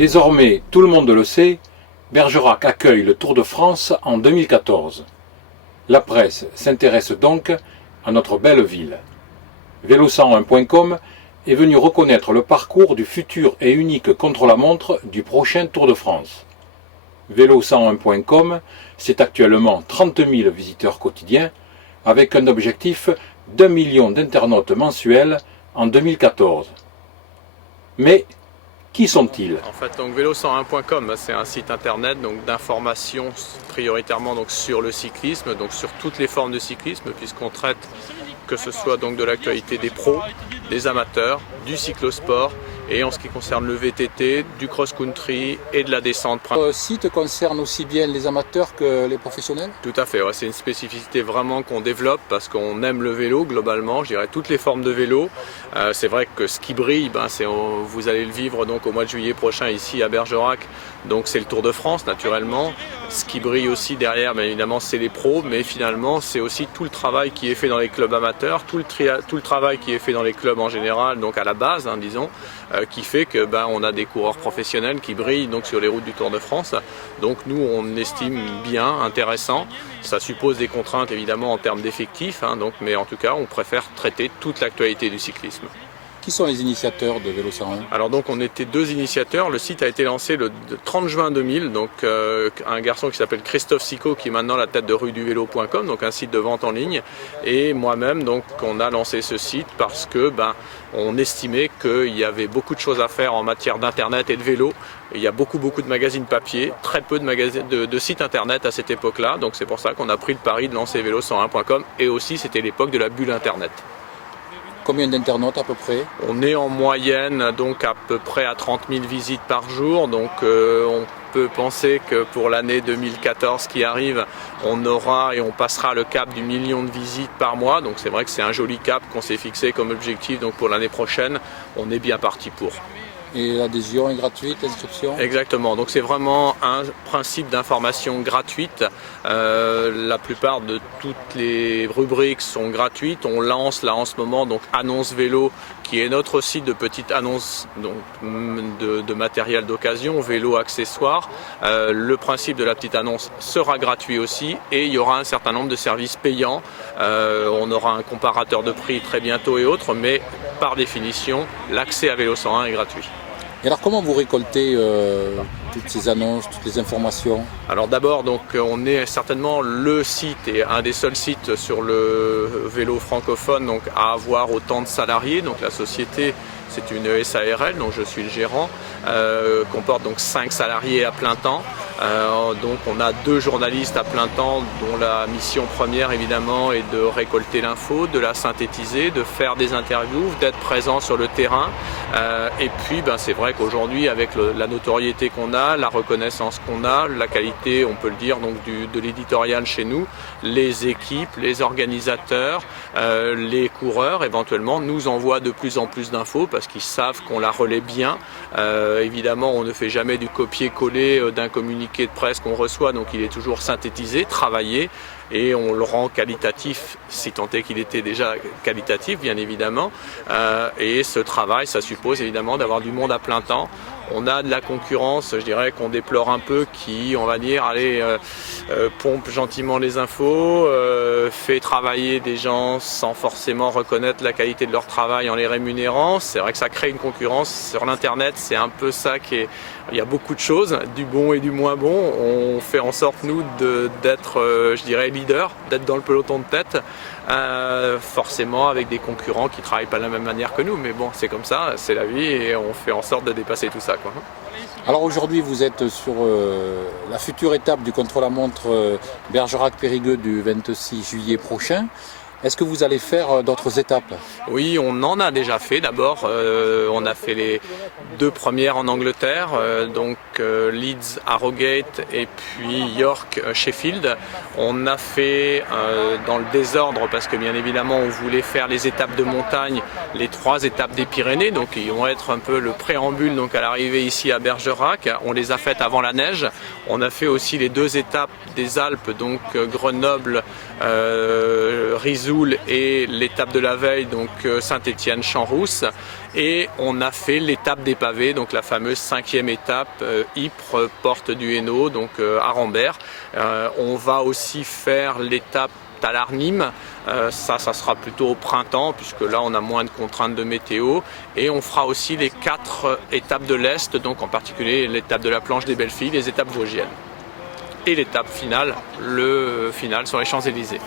Désormais, tout le monde le sait, Bergerac accueille le Tour de France en 2014. La presse s'intéresse donc à notre belle ville. Vélo101.com est venu reconnaître le parcours du futur et unique contre-la-montre du prochain Tour de France. Vélo101.com, c'est actuellement 30 000 visiteurs quotidiens, avec un objectif d'1 million d'internautes mensuels en 2014. Mais qui sont-ils? En fait, donc vélo101.com, c'est un site internet d'information prioritairement sur le cyclisme, donc sur toutes les formes de cyclisme, puisqu'on traite que ce soit donc de l'actualité des pros, des amateurs, du cyclosport et en ce qui concerne le VTT, du cross-country et de la descente. Le site concerne aussi bien les amateurs que les professionnels? Tout à fait, ouais, c'est une spécificité vraiment qu'on développe parce qu'on aime le vélo globalement, je dirais toutes les formes de vélo. C'est vrai que ce qui brille, vous allez le vivre donc au mois de juillet prochain ici à Bergerac, donc c'est le Tour de France naturellement. Ce qui brille aussi derrière, bien évidemment, c'est les pros, mais finalement c'est aussi tout le travail qui est fait dans les clubs amateurs, tout le travail qui est fait dans les clubs en général, donc à la base, disons, qui fait que on a des coureurs professionnels qui brillent donc sur les routes du Tour de France. Donc nous on estime bien, intéressant. Ça suppose des contraintes évidemment en termes d'effectifs, mais en tout cas on préfère traiter toute l'actualité du cyclisme. Qui sont les initiateurs de Vélo101? Alors donc on était deux initiateurs, le site a été lancé le 30 juin 2000, donc un garçon qui s'appelle Christophe Sicot qui est maintenant la tête de rueduvélo.com, donc un site de vente en ligne, et moi-même donc on a lancé ce site parce que on estimait qu'il y avait beaucoup de choses à faire en matière d'internet et de vélo. Il y a beaucoup de magazines papier, très peu de sites internet à cette époque-là, donc c'est pour ça qu'on a pris le pari de lancer vélo101.com, et aussi c'était l'époque de la bulle internet. Combien d'internautes à peu près? On est en moyenne donc à peu près à 30 000 visites par jour, donc on peut penser que pour l'année 2014 qui arrive, on aura et on passera le cap du million de visites par mois, donc c'est vrai que c'est un joli cap qu'on s'est fixé comme objectif, donc pour l'année prochaine, on est bien parti pour. Et l'adhésion est gratuite, l'inscription? Exactement, donc c'est vraiment un principe d'information gratuite. La plupart de toutes les rubriques sont gratuites. On lance là en ce moment donc Annonce Vélo, qui est notre site de petite annonce de matériel d'occasion, vélo, accessoires. Le principe de la petite annonce sera gratuit aussi, et il y aura un certain nombre de services payants. On aura un comparateur de prix très bientôt et autres, mais par définition, l'accès à Vélo101 est gratuit. Et alors comment vous récoltez toutes ces annonces, toutes les informations? Alors d'abord, donc on est certainement le site et un des seuls sites sur le vélo francophone donc à avoir autant de salariés. Donc la société, c'est une SARL, dont je suis le gérant, comporte donc 5 salariés à plein temps. Donc on a 2 journalistes à plein temps dont la mission première évidemment est de récolter l'info, de la synthétiser, de faire des interviews, d'être présent sur le terrain. Et puis c'est vrai qu'aujourd'hui avec la notoriété qu'on a, la reconnaissance qu'on a, la qualité, on peut le dire, donc de l'éditorial chez nous, les équipes, les organisateurs, les coureurs éventuellement nous envoient de plus en plus d'infos parce qu'ils savent qu'on la relaie bien. Évidemment on ne fait jamais du copier-coller d'un communiqué de presse qu'on reçoit, donc il est toujours synthétisé, travaillé, et on le rend qualitatif, si tant est qu'il était déjà qualitatif bien évidemment. Et ce travail, ça suppose évidemment d'avoir du monde à plein temps. On a de la concurrence, je dirais, qu'on déplore un peu, qui, on va dire, pompe gentiment les infos, fait travailler des gens sans forcément reconnaître la qualité de leur travail en les rémunérant. C'est vrai que ça crée une concurrence. Sur l'internet, c'est un peu ça qui est... Il y a beaucoup de choses, du bon et du moins bon. On fait en sorte, nous, d'être, je dirais, leader, d'être dans le peloton de tête, forcément avec des concurrents qui ne travaillent pas de la même manière que nous. Mais bon, c'est comme ça, c'est la vie, et on fait en sorte de dépasser tout ça, quoi. Alors aujourd'hui, vous êtes sur la future étape du contre-la-montre Bergerac-Périgueux du 26 juillet prochain. Est-ce que vous allez faire d'autres étapes? Oui, on en a déjà fait. D'abord, on a fait les 2 premières en Angleterre, donc Leeds, Harrogate et puis York, Sheffield. On a fait dans le désordre parce que bien évidemment on voulait faire les étapes de montagne, les 3 étapes des Pyrénées, donc ils vont être un peu le préambule donc à l'arrivée ici à Bergerac. On les a faites avant la neige. On a fait aussi les 2 étapes des Alpes, donc Grenoble, Rizou Vesoul et l'étape de la veille, donc Saint-Étienne-Champs-Rousse. Et on a fait l'étape des pavés, donc la fameuse 5e étape, Ypres, Porte du Hainaut, donc à Rambert. On va aussi faire l'étape Tallard-Nîmes, ça sera plutôt au printemps puisque là on a moins de contraintes de météo, et on fera aussi les 4 étapes de l'Est, donc en particulier l'étape de la Planche des Belles Filles, les étapes vosgiennes et l'étape finale, le final sur les Champs-Élysées.